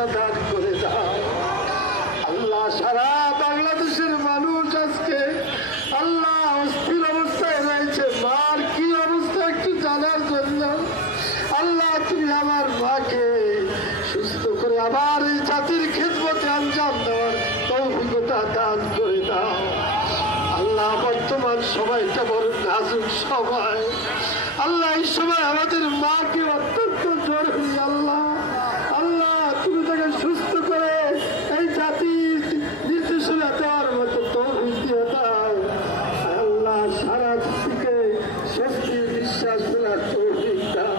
অভিজ্ঞতা দান করে দাও আল্লাহ। সারা বাংলাদেশের মানুষ আজকে আল্লাহ অস্থির অবস্থায় রয়েছে, মার কি অবস্থা একটু জানার জন্য। আল্লাহ তুমি আমার মাকে সুস্থ করে আবার এই জাতির খেদমতে আঞ্জাম দেওয়ার অভিজ্ঞতা দান করে দাও আল্লাহ। বর্তমান সময়টা বড় নাজুক সময় আল্লাহ, এই সময় আমাদের মাকে অত্যন্ত জরুরি আল্লাহ। আল্লাহ তুমি তাকে সুস্থ করে এই জাতির নির্দেশনা দেওয়ার মতো তৌফিক দিয়ে দাও আল্লাহ। সারা দিকে স্বস্তি বিশ্বাস ফেরার তৌফিক দাও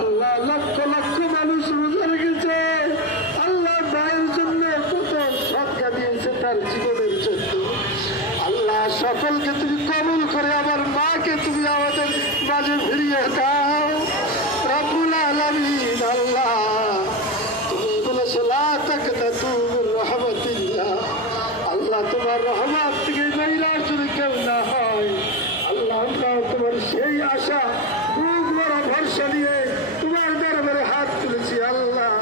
আল্লাহ। লক্ষ লক্ষ মানুষ রোজা রেখেছে আল্লাহ, মায়ের জন্য কত সদকা দিয়েছে তার জীবনের জন্য আল্লাহ। সকলকে তুমি কবুল করে আমার মাকে তুমি আমাদের মাঝে ফিরিয়ে দাও রব্বুল আলামিন। আল্লাহ তুমি বলেছো লা তাকনাতু মির রাহমাতিল্লাহ, আল্লাহ তোমার রহমত থেকে নৈরাশ যদি কেউ না হয় আল্লাহ, আমরা তোমার সেই আশা বুক ভরা ভরসা নিয়ে তোমার দরবারে হাত তুলেছি আল্লাহ।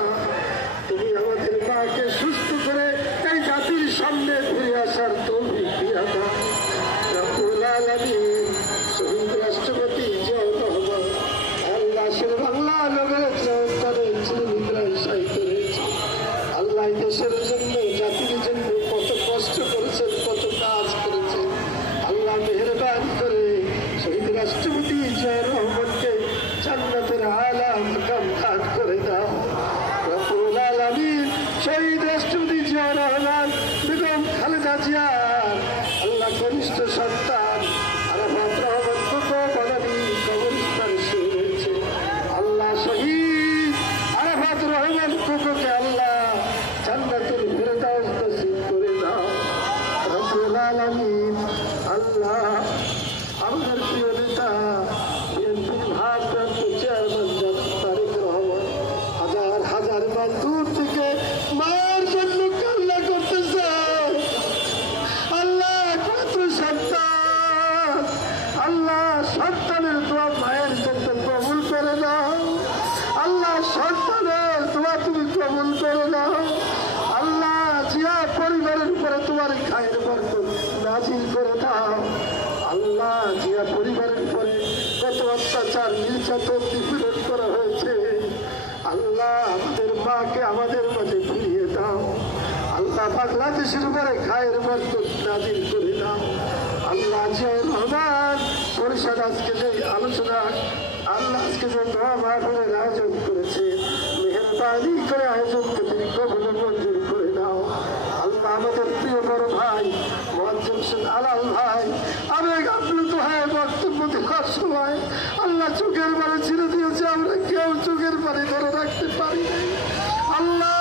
তুমি আমাদের মাকে সুস্থ করে এই জাতির সামনে ফিরে আসার তৌফিক দিয়ে দাও রব্বুল আলামিন। শহীদ রাষ্ট্রপতি জিয়াউর রহমান আল্লাহ শের বাংলা নগরের সাহিত্য রয়েছে আল্লাহ, দেশের জন্য জাতির জন্য কত কষ্ট করেছেন, কত কাজ করেছেন আল্লাহ। মেহেরবানি করে শহীদ রাষ্ট্রপতি জিয়াউর রহমানকে জান্নাতের আলা মাকাম দান করে দাও রব্বুল আলামিন। শহীদ রাষ্ট্রপতি জিয়াউর রহমান বেগম খালেদা জিয়া আল্লাহ কনিষ্ঠ সন্তান আরাফাত রহমান কোকো বাগানি কবরস্থানে শুয়ে রয়েছে আল্লাহ। শহীদ আরাফাত রহমান কোকোকে আল্লাহ জান্নাতুল ফেরদাউস নসিব করে দাও রব্বুল আলামিন। আল্লাহ আমাদের প্রিয় নেতা বিএনপির ভারপ্রাপ্ত চেয়ারম্যান জনাব তারেক রহমান হাজার হাজার মাইল দূর থেকে মায়ের জন্য কান্না করতেছে আল্লাহ। একমাত্র সন্তান আল্লাহ, সন্তানের দোয়া মায়ের জন্য কবুল করে দাও আল্লাহ। সন্তানের দোয়া তুমি কবুল করে দাও আল্লাহ। জিয়া পরিবারের উপরে তোমার খায়ের বরকত নাজিল করে দাও আল্লাহ। জিয়া পরিবারের উপরে কত অত্যাচার নির্যাতন নিপীড়ন করা হয়েছে আল্লাহ, আমাদের মাকে আমাদের মাঝে ফিরিয়ে দাও আল্লাহ। বাংলাদেশের উপরে খায়ের বরকত নাজিল করে দাও আল্লাহ। জিয়াউর রহমান পরিষদ আজকে যে আলোচনা আল্লাহ, আজকে যে দোয়া মাহফিলের আয়োজন করেছে মেহেরবানি করে আয়োজনকে তুমি কবুল মঞ্জুর করে দাও আল্লাহ। আমাদের প্রিয় বড় ভাই মুয়াজ্জিম হোসেন আলাল ভাই আবেগ আপ্লুত হয়ে বক্তব্য দেওয়ার সময় আল্লাহ চোখের পানি ছেড়ে দিয়েছে, আমরা কেউ চোখের পানি ধরে রাখতে পারি নাই আল্লাহ।